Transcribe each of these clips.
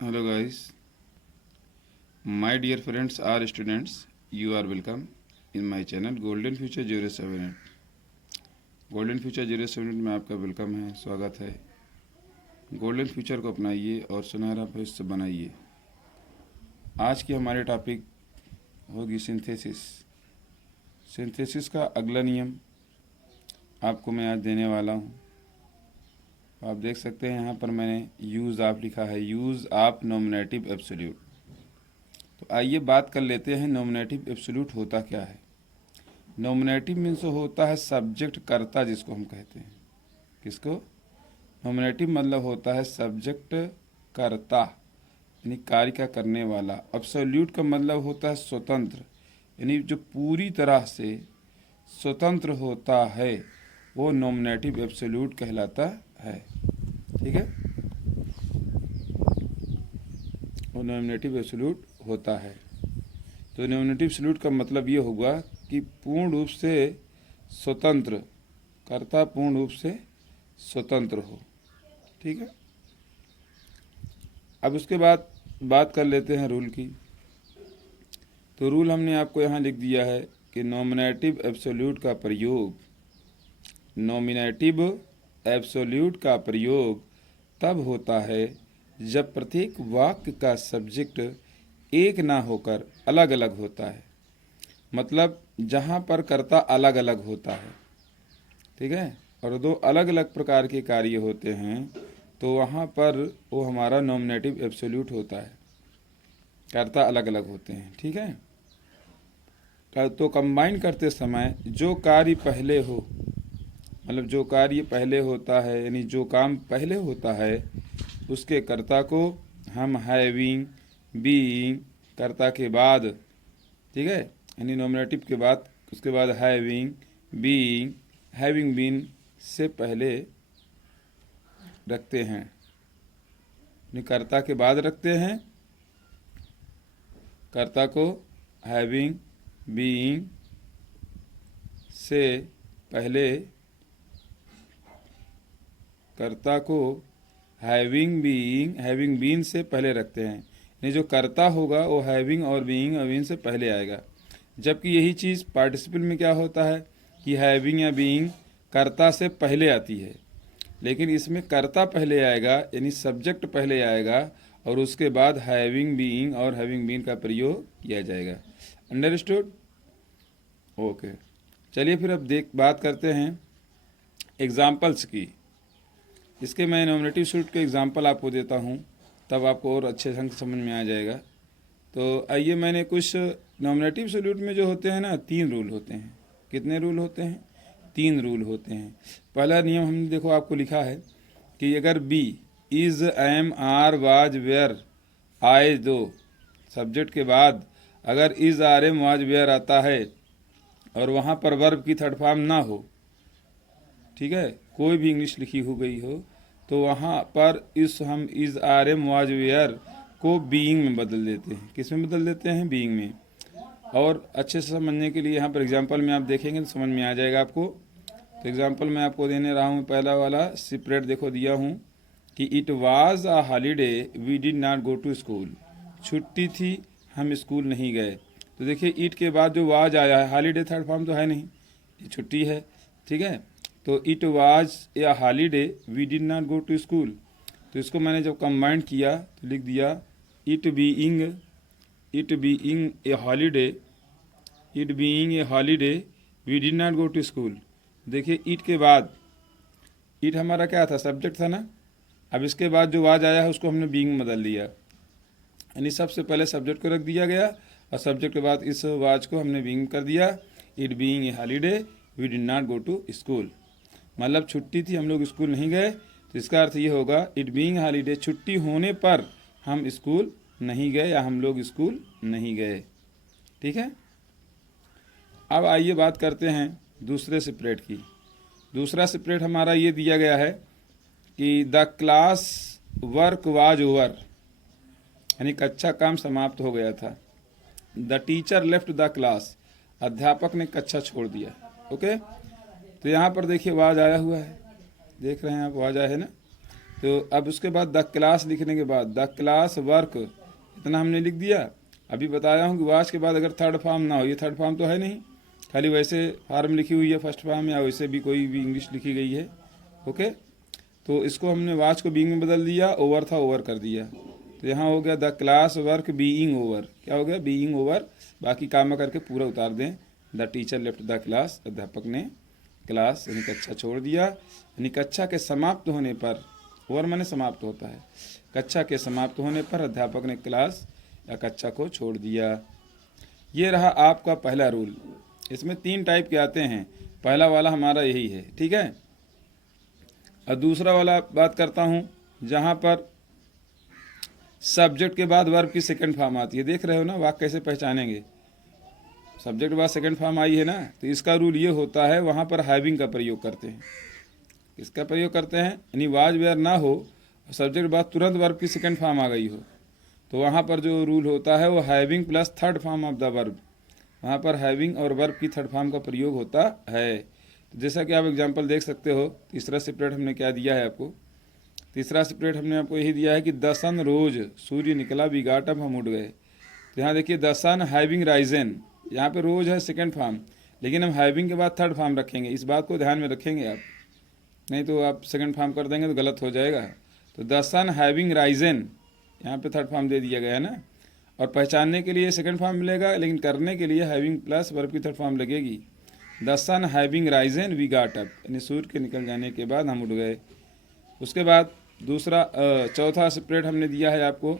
Hello guys, my dear friends are students. You are welcome in my channel Golden Future 078. Golden future 078 में आपका welcome है, स्वागत है। Golden future को अपनाइए और सुनहरा भविष्य बनाइए। आज की हमारी टॉपिक होगी सिंथेसिस। सिंथेसिस का अगला नियम आपको मैं आज देने वाला हूँ। आप देख सकते हैं यहाँ पर मैंने यूज़ ऑफ लिखा है, यूज़ ऑफ नॉमिनेटिव एब्सोल्यूट। तो आइए बात कर लेते हैं नॉमिनेटिव एब्सोल्यूट होता क्या है। नॉमिनेटिव मीन्स होता है सब्जेक्ट कर्ता, जिसको हम कहते हैं। किसको? नॉमिनेटिव मतलब होता है सब्जेक्ट कर्ता, यानी कार्य का करने वाला। एब्सोल्यूट का मतलब होता है स्वतंत्र, यानी जो पूरी तरह से स्वतंत्र होता है वो नॉमिनेटिव एब्सोल्यूट कहलाता है। ठीक है, वो नॉमिनेटिव एब्सोल्यूट होता है। तो नॉमिनेटिव एब्सोल्यूट का मतलब ये होगा कि पूर्ण रूप से स्वतंत्र, कर्ता पूर्ण रूप से स्वतंत्र हो। ठीक है, अब उसके बाद बात कर लेते हैं रूल की। तो रूल हमने आपको यहाँ लिख दिया है कि नॉमिनेटिव एब्सोल्यूट का प्रयोग, नॉमिनेटिव एब्सोल्यूट का प्रयोग तब होता है जब प्रत्येक वाक्य का सब्जेक्ट एक ना होकर अलग अलग होता है। मतलब जहाँ पर कर्ता अलग अलग होता है, ठीक है, और दो अलग अलग प्रकार के कार्य होते हैं, तो वहाँ पर वो हमारा नॉमिनेटिव एब्सोल्यूट होता है। कर्ता अलग अलग होते हैं, ठीक है। तो कंबाइन करते समय जो कार्य पहले हो, मतलब जो कार्य पहले होता है, यानी जो काम पहले होता है, उसके कर्ता को हम हैविंग, बीइंग, कर्ता के बाद, ठीक है, यानी नॉमिनेटिव के बाद, उसके बाद हैविंग, बीइंग, हैविंग बीन से पहले रखते हैं, यानी कर्ता के बाद रखते हैं। कर्ता को हैविंग, बीइंग से पहले, कर्ता को हैविंग बीन से पहले रखते हैं, यानी जो कर्ता होगा वो हैविंग और बीइंग से पहले आएगा। जबकि यही चीज़ पार्टिसिपल में क्या होता है कि हैविंग या बीइंग कर्ता से पहले आती है, लेकिन इसमें कर्ता पहले आएगा, यानी सब्जेक्ट पहले आएगा, और उसके बाद हैविंग बीइंग और हैविंग बीन का प्रयोग किया जाएगा। अंडरस्टूड? ओके, चलिए फिर अब बात करते हैं एग्जाम्पल्स की। इसके मैं नॉमिनेटिव एब्सोल्यूट के एग्जाम्पल आपको देता हूँ, तब आपको और अच्छे ढंग से समझ में आ जाएगा। तो आइए, मैंने कुछ नॉमिनेटिव एब्सोल्यूट में जो होते हैं ना, 3 रूल होते हैं। कितने रूल होते हैं? 3 रूल होते हैं। पहला नियम हमने देखो आपको लिखा है कि अगर be, is, am, are, was, were आए, दो सब्जेक्ट के बाद अगर is, are, am, was, were आता है और वहाँ पर वर्ब की थर्ड फॉर्म ना हो, ठीक है, कोई भी इंग्लिश लिखी हो गई हो, तो वहाँ पर हम is, are, am, was, were को बीइंग में बदल देते हैं। किस में बदल देते हैं? बीइंग में। और अच्छे से समझने के लिए यहाँ पर एग्जांपल में आप देखेंगे तो समझ में आ जाएगा आपको। तो एग्जांपल मैं आपको देने रहा हूँ, पहला वाला सेपरेट देखो दिया हूँ कि it was a holiday we did not go to school. छुट्टी थी, हम स्कूल नहीं गए। तो देखिए, ईट के बाद जो वाज आया है, हॉलीडे थर्ड फॉर्म तो है नहीं, ये छुट्टी है, ठीक है। तो it was a holiday we did not go to school. तो इसको मैंने जब कंबाइंड किया तो लिख दिया it being a holiday, it being a holiday we did not go to school. देखिए, इट के बाद, इट हमारा क्या था? सब्जेक्ट था ना। अब इसके बाद जो वाज आया है उसको हमने बीइंग में बदल दिया, यानी सबसे पहले सब्जेक्ट को रख दिया गया और सब्जेक्ट के बाद इस वाज को हमने बीइंग कर दिया। It being a holiday we did not go to school, मतलब छुट्टी थी, हम लोग स्कूल नहीं गए। तो इसका अर्थ ये होगा इट बीइंग हॉलीडे, छुट्टी होने पर हम स्कूल नहीं गए या हम लोग स्कूल नहीं गए। ठीक है, अब आइए बात करते हैं दूसरे सेपरेट की। दूसरा सेपरेट हमारा ये दिया गया है कि the class work was over, यानी कक्षा काम समाप्त हो गया था। The teacher left the class, अध्यापक ने कक्षा छोड़ दिया। ओके, तो यहाँ पर देखिए वाज आया हुआ है, देख रहे हैं आप, वाज आया है ना। तो अब उसके बाद द क्लास लिखने के बाद द क्लास वर्क, इतना हमने लिख दिया। अभी बताया हूँ कि वाच के बाद अगर थर्ड फॉर्म ना हो, ये थर्ड फॉर्म तो है नहीं, खाली वैसे फार्म लिखी हुई है फर्स्ट फॉर्म, या वैसे भी कोई भी इंग्लिश लिखी गई है। ओके, तो इसको हमने वाच को बीइंग में बदल दिया, ओवर था ओवर कर दिया। तो यहाँ हो गया the class work being over, क्या हो गया, बीइंग ओवर। बाकी काम करके पूरा उतार दें, the teacher left the class, अध्यापक ने क्लास यानी कक्षा छोड़ दिया। यानी कक्षा के समाप्त होने पर, ओवर माने समाप्त होता है, कक्षा के समाप्त होने पर अध्यापक ने क्लास या कक्षा को छोड़ दिया। ये रहा आपका पहला रूल। इसमें 3 टाइप के आते हैं, पहला वाला हमारा यही है, ठीक है। और दूसरा वाला बात करता हूँ, जहाँ पर सब्जेक्ट के बाद वर्ब की सेकंड फॉर्म आती है। देख रहे हो ना वाक्य कैसे पहचानेंगे, सब्जेक्ट के बाद सेकंड फॉर्म आई है ना, तो इसका रूल ये होता है, वहाँ पर हैविंग का प्रयोग करते हैं। इसका प्रयोग करते हैं यानी वाज वेयर ना हो, सब्जेक्ट के बाद तुरंत वर्ब की सेकंड फॉर्म आ गई हो, तो वहाँ पर जो रूल होता है वो having plus third form of the verb, वहाँ पर हैविंग और वर्ब की थर्ड फॉर्म का प्रयोग होता है। तो जैसा कि आप एग्जांपल देख सकते हो, तीसरा सेपरेट हमने क्या दिया है आपको, तीसरा सेपरेट हमने आपको यही दिया है कि द सन रोज, सूर्य निकला, वी गॉट अप, हम उठ गए। तो यहाँ देखिए द सन हैविंग राइजन, यहाँ पे रोज है सेकंड फॉर्म, लेकिन हम हैविंग के बाद थर्ड फॉर्म रखेंगे, इस बात को ध्यान में रखेंगे आप, नहीं तो आप सेकंड फॉर्म कर देंगे तो गलत हो जाएगा। तो द सन हैविंग राइजन, यहाँ पे थर्ड फॉर्म दे दिया गया है ना, और पहचानने के लिए सेकंड फॉर्म मिलेगा, लेकिन करने के लिए हैविंग प्लस वर्ब की थर्ड फॉर्म लगेगी। The sun having risen we got up, यानी सूर्य के निकल जाने के बाद हम उठ गए। उसके बाद दूसरा चौथा सेपरेट हमने दिया है आपको,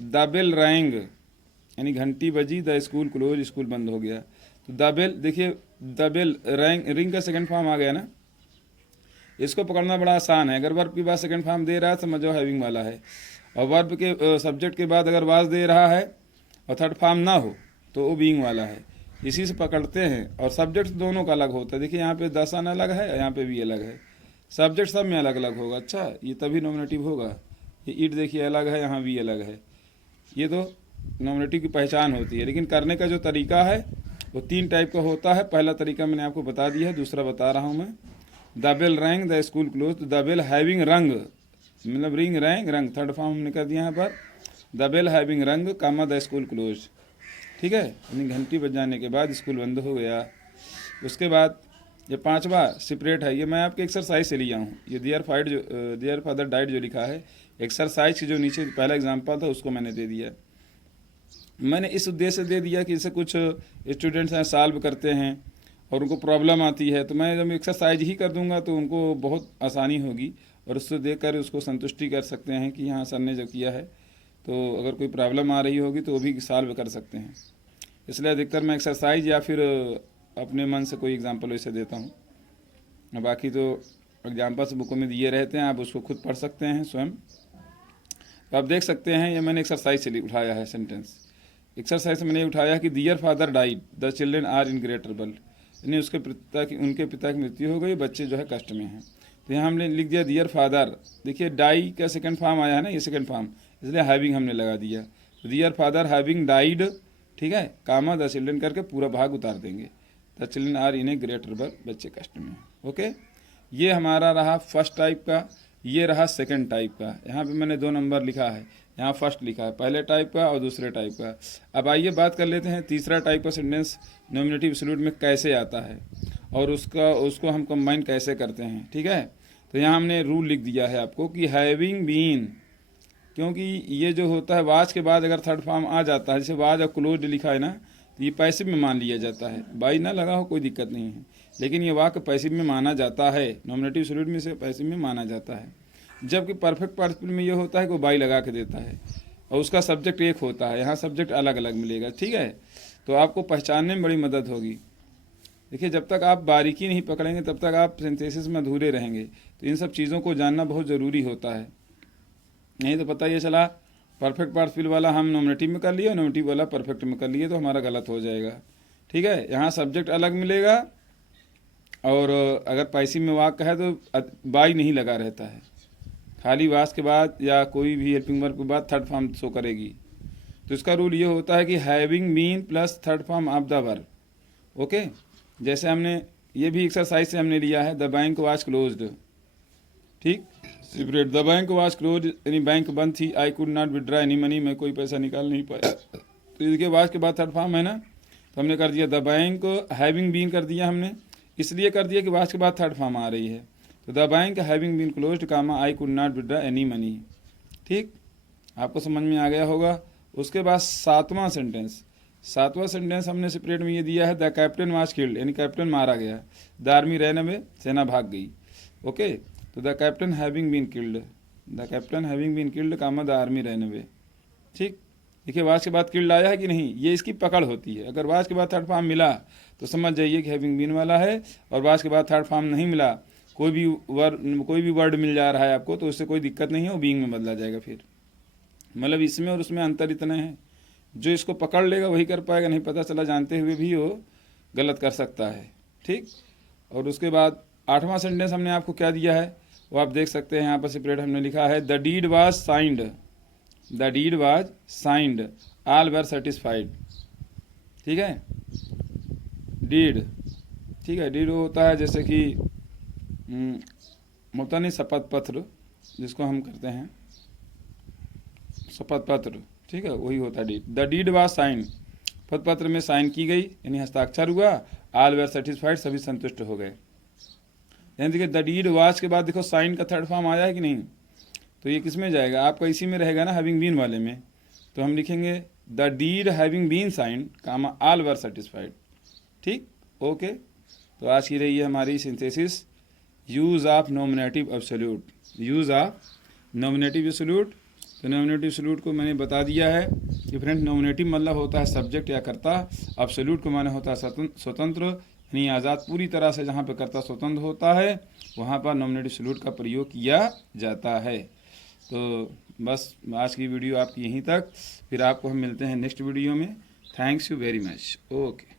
द बेल रैंग, यानी घंटी बजी, द स्कूल क्लोज, स्कूल बंद हो गया। तो द बेल, देखिए द बेल रैंग, रिंग का सेकंड फॉर्म आ गया ना, इसको पकड़ना बड़ा आसान है। अगर वर्ब के बाद सेकंड फॉर्म दे रहा है समझो हैविंग वाला है, और वर्ब के सब्जेक्ट के बाद अगर वाज दे रहा है और थर्ड फॉर्म ना हो तो वो बीइंग वाला है। इसी से पकड़ते हैं, और सब्जेक्ट दोनों का अलग होता है। देखिए यहाँ पे द सन अलग है, यहाँ पे भी अलग है, सब्जेक्ट सब में अलग अलग होगा। अच्छा, ये तभी नॉमिनेटिव होगा। ये ईट देखिए अलग है, यहाँ भी अलग है, ये तो नॉमिनेटिव की पहचान होती है। लेकिन करने का जो तरीका है वो 3 टाइप का होता है। पहला तरीका मैंने आपको बता दिया है, दूसरा बता रहा हूँ मैं। The bell rang, the school close, the bell having rung, मतलब ring rang rung, third form हमने कर दिया यहाँ पर, द बेल हैविंग रंग कामा द स्कूल क्लोज, ठीक है, यानी घंटी बज जाने के बाद स्कूल बंद हो गया। उसके बाद ये 5वां सेपरेट है, ये मैं आपके एक्सरसाइज से लिया हूँ। ये दियर फादर डाइड जो लिखा है, एक्सरसाइज की जो नीचे पहला एग्जाम्पल था उसको मैंने दे दिया। मैंने इस उद्देश्य से दे दिया कि जैसे कुछ स्टूडेंट्स हैं सॉल्व करते हैं और उनको प्रॉब्लम आती है, तो मैं जब एक्सरसाइज ही कर दूंगा तो उनको बहुत आसानी होगी, और उससे देखकर उसको संतुष्टि कर सकते हैं कि हाँ सर ने जो किया है, तो अगर कोई प्रॉब्लम आ रही होगी तो वो भी सॉल्व कर सकते हैं। इसलिए अधिकतर मैं एक्सरसाइज या फिर अपने मन से कोई एग्जांपल वैसे देता हूँ। बाकी तो एग्जांपल्स बुकों में दिए रहते हैं, आप उसको खुद पढ़ सकते हैं स्वयं। तो आप देख सकते हैं, ये मैंने एक्सरसाइज से उठाया है सेंटेंस। एक्सरसाइज से मैंने उठाया कि their father died, the children are in great trouble, यानी उनके पिता की मृत्यु हो गई, बच्चे जो है कष्ट में हैं। तो यहाँ हमने लिख दिया दियर फादर, देखिए डाई का सेकंड फॉर्म आया है ना, ये सेकंड फॉर्म, इसलिए हैविंग हमने लगा दिया। तो दियर फादर हैविंग डाइड, ठीक है, कामा द चिल्ड्रेन करके पूरा भाग उतार देंगे, the children are in a great trouble, बच्चे कष्ट में। ओके, ये हमारा रहा फर्स्ट टाइप का, ये रहा सेकंड टाइप का। यहाँ पे मैंने 2 नंबर लिखा है, यहाँ फर्स्ट लिखा है, पहले टाइप का और दूसरे टाइप का। अब आइए बात कर लेते हैं तीसरा टाइप का सेंटेंस नॉमिनेटिव एब्सोल्यूट में कैसे आता है और उसको हम कंबाइन कैसे करते हैं, ठीक है। तो यहाँ हमने रूल लिख दिया है आपको कि हैविंग बीन, क्योंकि ये जो होता है वाज के बाद अगर थर्ड फॉर्म आ जाता है, जैसे वाज और क्लोज्ड लिखा है ना, तो ये पैसिव में मान लिया जाता है। बाई ना लगा हो कोई दिक्कत नहीं है, लेकिन ये वाक्य पैसिव में माना जाता है, नॉमिनेटिव एब्सोल्यूट में से पैसिव में माना जाता है। जबकि परफेक्ट पार्टिसिपल में ये होता है कि वो बाई लगा के देता है और उसका सब्जेक्ट एक होता है, यहाँ सब्जेक्ट अलग अलग मिलेगा, ठीक है। तो आपको पहचानने में बड़ी मदद होगी। देखिए, जब तक आप बारीकी नहीं पकड़ेंगे तब तक आप सिंथेसिस में अधूरे रहेंगे। तो इन सब चीज़ों को जानना बहुत ज़रूरी होता है, नहीं तो पता ये चला परफेक्ट पार्टिसिपल वाला हम नॉमिनेटिव में कर लिए, नॉमिनेटिव वाला परफेक्ट में कर लिए, तो हमारा गलत हो जाएगा, ठीक है। यहाँ सब्जेक्ट अलग मिलेगा, और अगर पैसिव में वाक्य है तो बाई नहीं लगा रहता है, खाली वास के बाद या कोई भी हेल्पिंग वर्ब के बाद थर्ड फॉर्म शो करेगी। तो इसका रूल ये होता है कि having been plus third form of the verb. Okay, जैसे हमने ये भी एक्सरसाइज से हमने लिया है, द बैंक वाज क्लोज्ड, ठीक, separate. The bank was close, यानी बैंक बंद थी। I could not withdraw any money, मैं कोई पैसा निकाल नहीं पाया। तो इसके बाद थर्ड फॉर्म है ना, तो हमने कर दिया द बैंक हैविंग बीन कर दिया हमने, इसलिए कर दिया कि बाद के बाद थर्ड फॉर्म आ रही है। तो the bank having been closed comma I could not withdraw any money. ठीक, आपको समझ में आ गया होगा। उसके बाद सातवां सेंटेंस हमने सेपरेट में ये दिया है, द कैप्टन वाज किल्ड, यानी कैप्टन मारा गया। द आर्मी रैन अवे, सेना भाग गई। ओके, तो the captain having been killed comma the army ran away. ठीक, देखिए वाज के बाद किल्ड आया है कि नहीं, ये इसकी पकड़ होती है। अगर वाज के बाद थर्ड फॉर्म मिला तो समझ जाइए कि हैविंग बीन वाला है, और वाज के बाद थर्ड फॉर्म नहीं मिला, कोई भी वर्ड मिल जा रहा है आपको, तो उससे कोई दिक्कत नहीं है, वो बीइंग में बदला जाएगा। फिर मतलब इसमें और उसमें अंतर इतना है, जो इसको पकड़ लेगा वही कर पाएगा, नहीं पता चला जानते हुए भी वो गलत कर सकता है। ठीक, और उसके बाद आठवां सेंटेंस हमने आपको क्या दिया है वो आप देख सकते हैं, यहाँ पर सेपरेट हमने लिखा है the deed was signed, all were satisfied. ठीक है, डीड, ठीक है, डीड होता है जैसे कि होता नहीं शपथ पत्र जिसको हम करते हैं, शपथ पत्र, ठीक है, वही होता है deed. The deed was sign, शपथ पत्र में साइन की गई यानी हस्ताक्षर हुआ। ऑल वेर सेटिस्फाइड, सभी संतुष्ट हो गए। यानी देखिए द डीड वाज के बाद देखो साइन का थर्ड फॉर्म आया है कि नहीं, तो ये किस में जाएगा, आपका इसी में रहेगा ना, हैविंग बीन वाले में। तो हम लिखेंगे the deed having been sign comma all were satisfied. ठीक, ओके। तो आज की रही है हमारी synthesis, use of nominative absolute, तो नॉमिनेटिव एब्सोल्यूट को मैंने बता दिया है कि फ्रेंड नॉमिनेटिव मतलब होता है सब्जेक्ट या कर्ता, एब्सोल्यूट को माने होता है स्वतंत्र, यानी आज़ाद, पूरी तरह से जहाँ पे कर्ता स्वतंत्र होता है वहाँ पर नॉमिनेटिव एब्सोल्यूट का प्रयोग किया जाता है। तो बस आज की वीडियो आपकी यहीं तक, फिर आपको हम मिलते हैं नेक्स्ट वीडियो में। Thanks you very much, okay.